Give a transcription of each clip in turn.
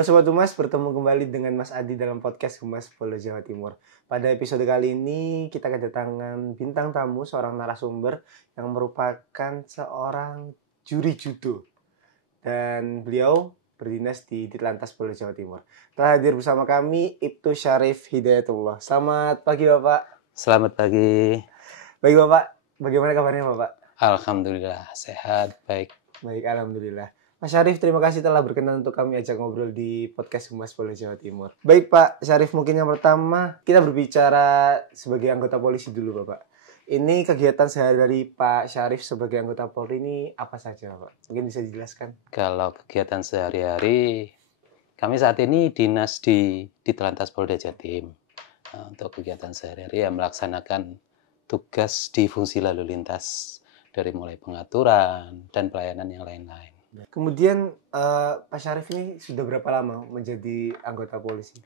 Halo Sobat Humas, bertemu kembali dengan Mas Adi dalam podcast Humas Polda Jawa Timur. Pada episode kali ini kita kedatangan bintang tamu, seorang narasumber yang merupakan seorang juri judo. Dan beliau berdinas di Ditlantas Polda Jawa Timur. Telah hadir bersama kami Ibtu Syarif Hidayatullah. Selamat pagi Bapak. Selamat pagi. Baik Bapak, bagaimana kabarnya Bapak? Alhamdulillah, sehat, baik. Baik, Alhamdulillah. Mas Syarif, terima kasih telah berkenan untuk kami ajak ngobrol di podcast Humas Polda Jawa Timur. Baik Pak Syarif, mungkin yang pertama kita berbicara sebagai anggota polisi dulu Bapak. Ini kegiatan sehari-hari Pak Syarif sebagai anggota Polri ini apa saja Pak? Mungkin bisa dijelaskan? Kalau kegiatan sehari-hari, kami saat ini dinas di Ditlantas Polda Jatim. Nah, untuk kegiatan sehari-hari ya melaksanakan tugas di fungsi lalu lintas dari mulai pengaturan dan pelayanan yang lain-lain. Kemudian Pak Syarif ini sudah berapa lama menjadi anggota polisi?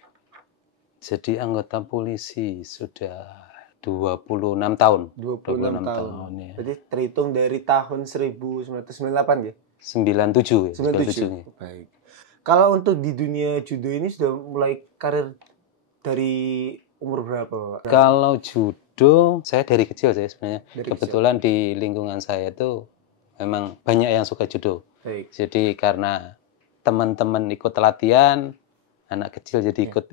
Jadi anggota polisi sudah 26 tahun. 26 tahun. Ya. Jadi terhitung dari tahun 1998 ya? 97 ya. 97. Baik. Kalau untuk di dunia judo ini sudah mulai karir dari umur berapa Pak? Kalau judo, saya dari kecil saya sebenarnya. Dari Kebetulan di lingkungan saya itu memang banyak yang suka judo. Baik. Jadi karena teman-teman ikut latihan, anak kecil jadi ikut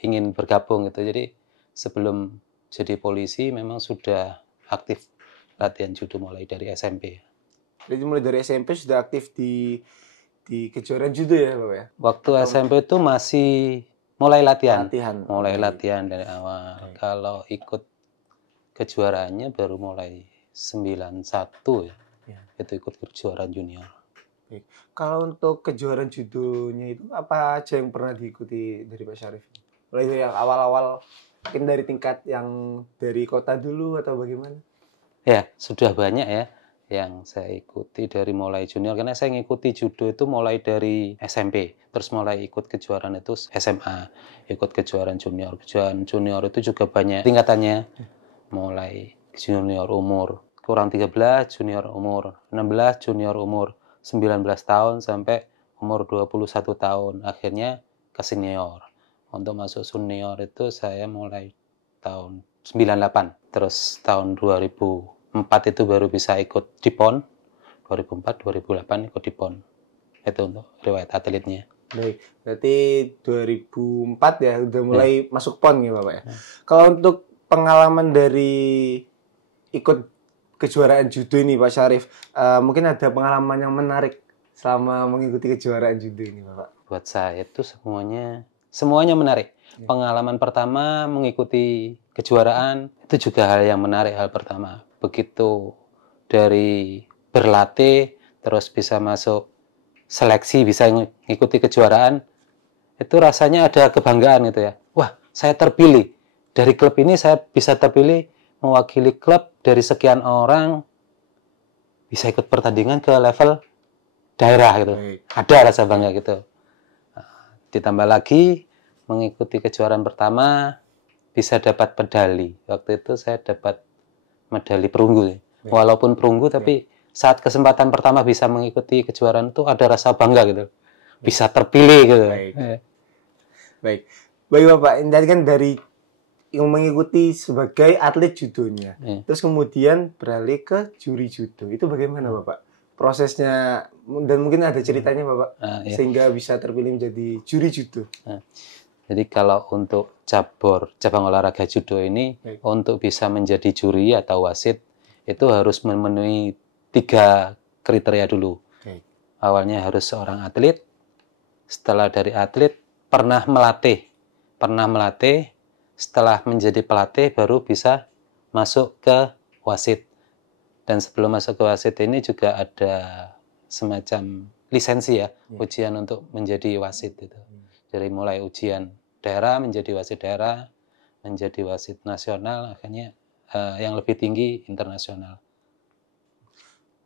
ingin bergabung gitu. Jadi sebelum jadi polisi memang sudah aktif latihan judo mulai dari SMP. Jadi mulai dari SMP sudah aktif di kejuaraan judo ya Bapak ya? Waktu SMP itu masih mulai latihan. Mulai latihan dari awal. Kalau ikut kejuaraannya baru mulai 91 ya. Itu ikut kejuaraan junior. Baik. Kalau untuk kejuaraan judonya itu apa aja yang pernah diikuti dari Pak Syarif? Mulai dari yang awal-awal, mungkin dari tingkat yang dari kota dulu atau bagaimana? Ya, sudah banyak ya yang saya ikuti dari mulai junior. Karena saya ngikuti judo itu mulai dari SMP. Terus mulai ikut kejuaraan itu SMA. Ikut kejuaraan junior. Kejuaraan junior itu juga banyak tingkatannya. Mulai junior umur kurang 13, junior umur 16, junior umur 19 tahun sampai umur 21 tahun. Akhirnya ke senior. Untuk masuk senior itu saya mulai tahun 98. Terus tahun 2004 itu baru bisa ikut di PON. 2004, 2008 ikut di PON. Itu untuk riwayat atletnya. Baik, berarti 2004 ya udah mulai masuk PON ya Bapak ya. Kalau untuk pengalaman dari ikut kejuaraan judo ini Pak Syarif, mungkin ada pengalaman yang menarik selama mengikuti kejuaraan judo ini Bapak? Buat saya itu semuanya menarik. Pengalaman pertama mengikuti kejuaraan itu juga hal yang menarik, hal pertama. Begitu dari berlatih terus bisa masuk seleksi, bisa mengikuti kejuaraan, itu rasanya ada kebanggaan gitu ya. Wah, saya terpilih. Dari klub ini saya bisa terpilih mewakili klub dari sekian orang, bisa ikut pertandingan ke level daerah gitu. Ada rasa bangga gitu. Ditambah lagi mengikuti kejuaraan pertama bisa dapat medali. Waktu itu saya dapat medali perunggu. Walaupun perunggu tapi saat kesempatan pertama bisa mengikuti kejuaraan itu ada rasa bangga gitu. Bisa terpilih gitu. Baik Bapak, ini kan dari yang mengikuti sebagai atlet judonya. Terus kemudian beralih ke juri judo. Itu bagaimana Bapak? Prosesnya dan mungkin ada ceritanya Bapak sehingga bisa terpilih menjadi juri judo. Jadi kalau untuk cabang olahraga judo ini untuk bisa menjadi juri atau wasit itu harus memenuhi 3 kriteria dulu. Awalnya harus seorang atlet. Setelah dari atlet pernah melatih. Setelah menjadi pelatih baru bisa masuk ke wasit. Dan sebelum masuk ke wasit ini juga ada semacam lisensi ya, ujian untuk menjadi wasit itu. Jadi mulai ujian daerah menjadi wasit daerah, menjadi wasit nasional, akhirnya yang lebih tinggi internasional.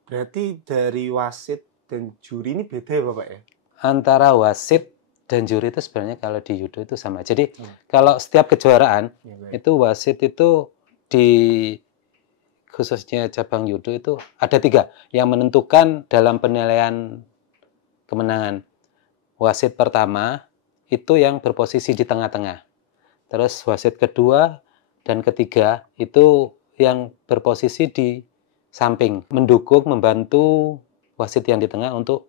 Berarti dari wasit dan juri ini beda ya Bapak ya? Antara wasit dan juri itu sebenarnya kalau di judo itu sama. Jadi kalau setiap kejuaraan itu wasit itu di khususnya cabang judo itu ada 3 yang menentukan dalam penilaian kemenangan. Wasit pertama itu yang berposisi di tengah-tengah. Terus wasit kedua dan ketiga itu yang berposisi di samping, mendukung, membantu wasit yang di tengah untuk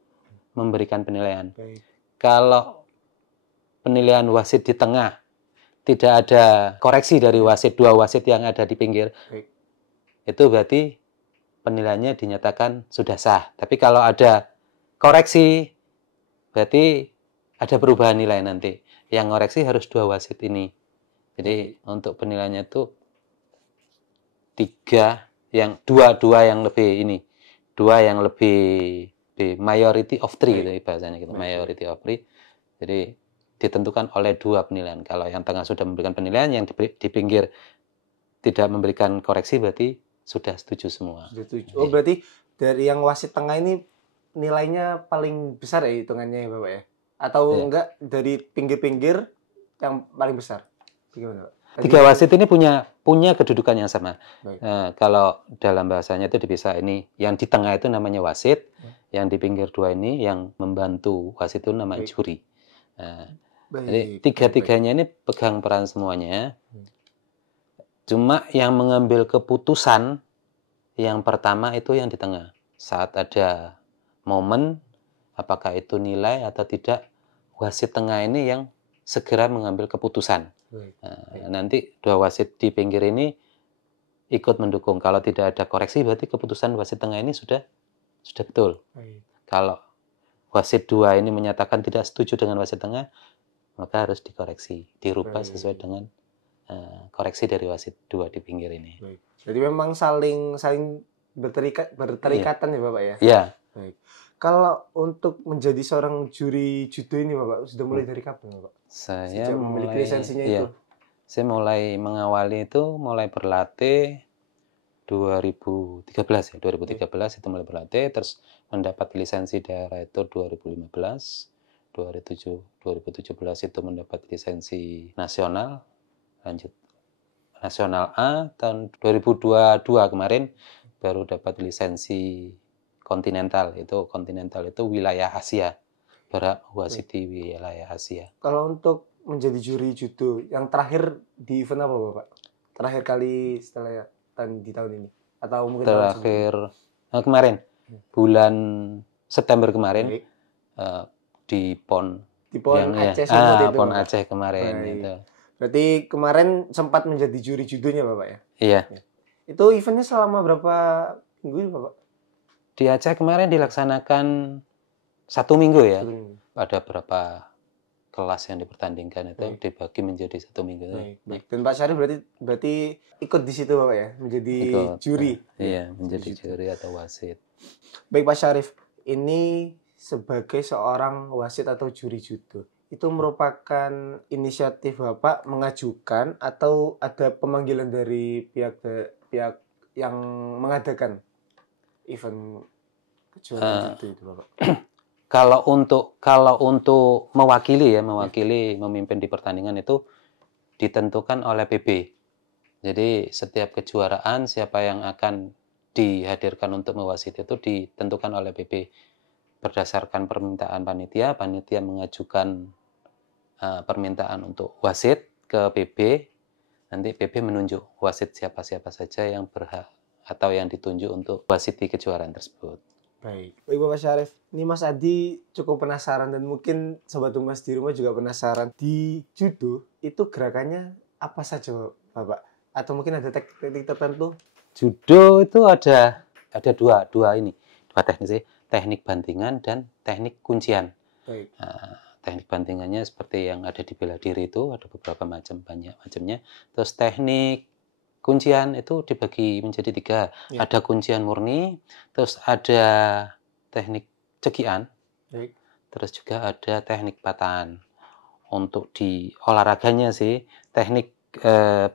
memberikan penilaian. Baik. Kalau penilaian wasit di tengah tidak ada koreksi dari wasit, dua wasit yang ada di pinggir, Baik. itu berarti penilaiannya dinyatakan sudah sah. Tapi kalau ada koreksi, berarti ada perubahan nilai nanti. Yang koreksi harus dua wasit ini. Jadi untuk penilaiannya itu dua yang lebih ini, dua yang lebih majority of three itu bahasanya gitu, majority of three. Jadi ditentukan oleh dua penilaian. Kalau yang tengah sudah memberikan penilaian, yang di pinggir tidak memberikan koreksi, berarti sudah setuju semua. Oh, berarti dari yang wasit tengah ini nilainya paling besar ya hitungannya ya Bapak ya? Atau enggak dari pinggir-pinggir yang paling besar? Bagaimana Pak? Tiga wasit ini punya kedudukan yang sama. Kalau dalam bahasanya itu dipisah, ini yang di tengah itu namanya wasit, yang di pinggir dua ini yang membantu wasit itu namanya juri. Jadi tiga-tiganya ini pegang peran semuanya. Cuma yang mengambil keputusan yang pertama itu yang di tengah. Saat ada momen, apakah itu nilai atau tidak, wasit tengah ini yang segera mengambil keputusan. Nanti dua wasit di pinggir ini ikut mendukung. Kalau tidak ada koreksi, berarti keputusan wasit tengah ini sudah betul. Kalau wasit dua ini menyatakan tidak setuju dengan wasit tengah, maka harus dikoreksi, dirubah sesuai dengan koreksi dari wasit dua di pinggir ini. Jadi memang saling berterikatan ya Bapak ya? Iya. Baik. Kalau untuk menjadi seorang juri judo ini Bapak, sudah mulai dari kapan Bapak? Saya memiliki lisensinya itu. Saya mulai mengawali itu, mulai berlatih 2013 ya. 2013 itu mulai berlatih, terus mendapat lisensi daerah itu 2015. 2017 itu mendapat lisensi nasional, lanjut nasional A. Tahun 2022 kemarin baru dapat lisensi kontinental. Itu kontinental itu wilayah Asia, berhak wasit di wilayah Asia. Kalau untuk menjadi juri judo yang terakhir di event apa Bapak? Terakhir kali setelah di tahun ini atau mungkin terakhir kemarin bulan September kemarin di PON Aceh PON Aceh kemarin itu. Berarti kemarin sempat menjadi juri judonya Bapak ya? Iya. Itu eventnya selama berapa minggu Bapak? Di Aceh kemarin dilaksanakan 1 minggu ya. Ada berapa kelas yang dipertandingkan itu dibagi menjadi 1 minggu. Baik. Dan Pak Syarif berarti ikut di situ Bapak ya, menjadi juri. Iya, menjadi juri atau wasit. Baik Pak Syarif, ini sebagai seorang wasit atau juri judo, itu merupakan inisiatif Bapak mengajukan atau ada pemanggilan dari pihak yang mengadakan event kejuaraan judo itu Bapak? Kalau untuk mewakili memimpin di pertandingan itu ditentukan oleh PB. Jadi setiap kejuaraan siapa yang akan dihadirkan untuk mewasiti itu ditentukan oleh PB. Berdasarkan permintaan panitia mengajukan permintaan untuk wasit ke PB. Nanti PB menunjuk wasit siapa-siapa saja yang berhak atau yang ditunjuk untuk wasiti kejuaraan tersebut. Baik Bapak Syarif, ini Mas Adi cukup penasaran dan mungkin Sobat Humas di rumah juga penasaran. Di judo itu gerakannya apa saja Bapak? Atau mungkin ada teknik tertentu? Judo itu ada dua teknik sih, teknik bantingan dan teknik kuncian. Baik. Teknik bantingannya seperti yang ada di bela diri itu ada beberapa banyak macamnya. Terus teknik kuncian itu dibagi menjadi 3. Ada kuncian murni, terus ada teknik cekian, terus juga ada teknik patahan. Untuk di olahraganya sih, teknik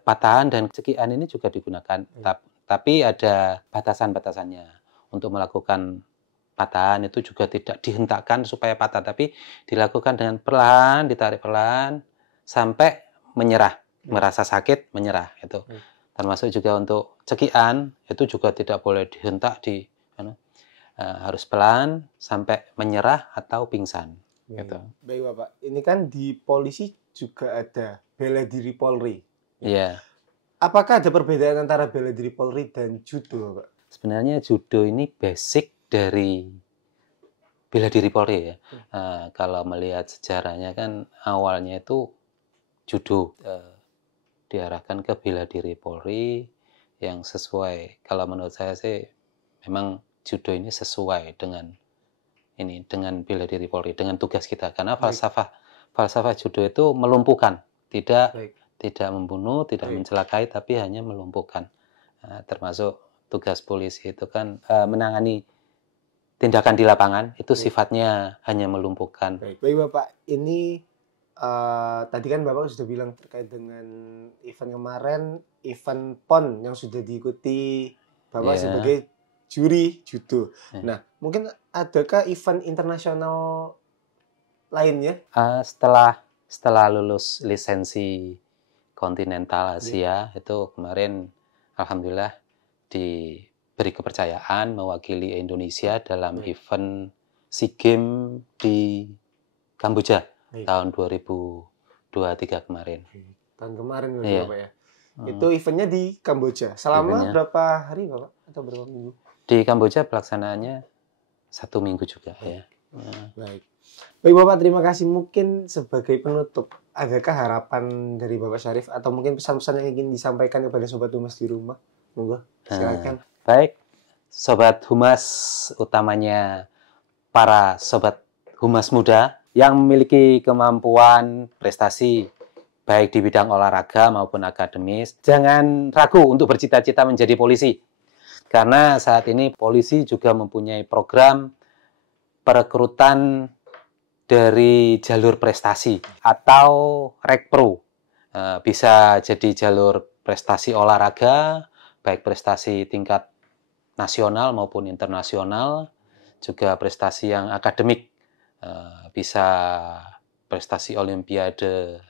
patahan dan cekian ini juga digunakan, tapi ada batasan-batasannya. Untuk melakukan patahan itu juga tidak dihentakkan supaya patah, tapi dilakukan dengan perlahan, ditarik perlahan sampai menyerah, merasa sakit, menyerah itu. Termasuk juga untuk cekian itu juga tidak boleh dihentak, harus pelan sampai menyerah atau pingsan. Gitu. Baik Bapak, ini kan di polisi juga ada bela diri Polri. Iya. Apakah ada perbedaan antara bela diri Polri dan judo, Pak? Sebenarnya judo ini basic dari bela diri Polri ya. Kalau melihat sejarahnya kan awalnya itu judo diarahkan ke bela diri Polri yang sesuai. Kalau menurut saya sih memang judo ini sesuai dengan bela diri Polri, dengan tugas kita. Karena falsafah judo itu melumpuhkan, tidak membunuh, tidak mencelakai, tapi hanya melumpuhkan. Termasuk tugas polisi itu kan menangani tindakan di lapangan, itu sifatnya hanya melumpuhkan. Baik Bapak, ini tadi kan Bapak sudah bilang terkait dengan event kemarin, event PON yang sudah diikuti Bapak sebagai juri judo. Nah, mungkin adakah event internasional lainnya? Setelah lulus lisensi kontinental Asia, itu kemarin alhamdulillah diberi kepercayaan mewakili Indonesia dalam event SEA Games di Kamboja tahun 2023 kemarin. Tahun kemarin Bapak ya? Itu eventnya di Kamboja. Selama berapa hari Bapak? Atau berapa minggu? Di Kamboja pelaksanaannya 1 minggu juga ya. Baik Bapak, terima kasih. Mungkin sebagai penutup, adakah harapan dari Bapak Syarif atau mungkin pesan-pesan yang ingin disampaikan kepada Sobat Humas di rumah? Monggo, silakan. Baik, Sobat Humas, utamanya para Sobat Humas muda yang memiliki kemampuan prestasi baik di bidang olahraga maupun akademis, jangan ragu untuk bercita-cita menjadi polisi. Karena saat ini polisi juga mempunyai program perekrutan dari jalur prestasi atau Rekpro. Bisa jadi jalur prestasi olahraga, baik prestasi tingkat nasional maupun internasional, juga prestasi yang akademik, bisa prestasi olimpiade,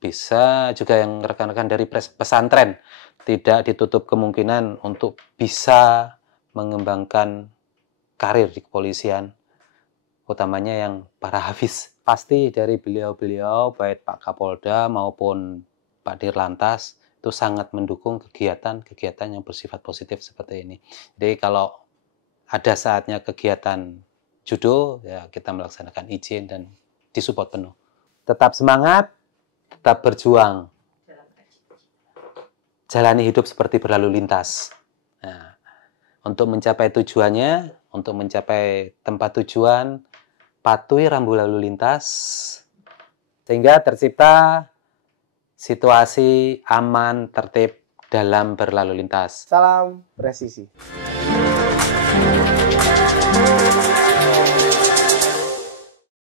bisa juga yang rekan-rekan dari pesantren. Tidak ditutup kemungkinan untuk bisa mengembangkan karir di kepolisian, utamanya yang para hafiz. Pasti dari beliau-beliau, baik Pak Kapolda maupun Pak Dirlantas, itu sangat mendukung kegiatan-kegiatan yang bersifat positif seperti ini. Jadi kalau ada saatnya kegiatan judo, ya kita melaksanakan izin dan disupport penuh. Tetap semangat, tetap berjuang. Jalani hidup seperti berlalu lintas. Nah, untuk mencapai tujuannya, untuk mencapai tempat tujuan, patuhi rambu lalu lintas, sehingga tercipta situasi aman, tertib dalam berlalu lintas. Salam presisi.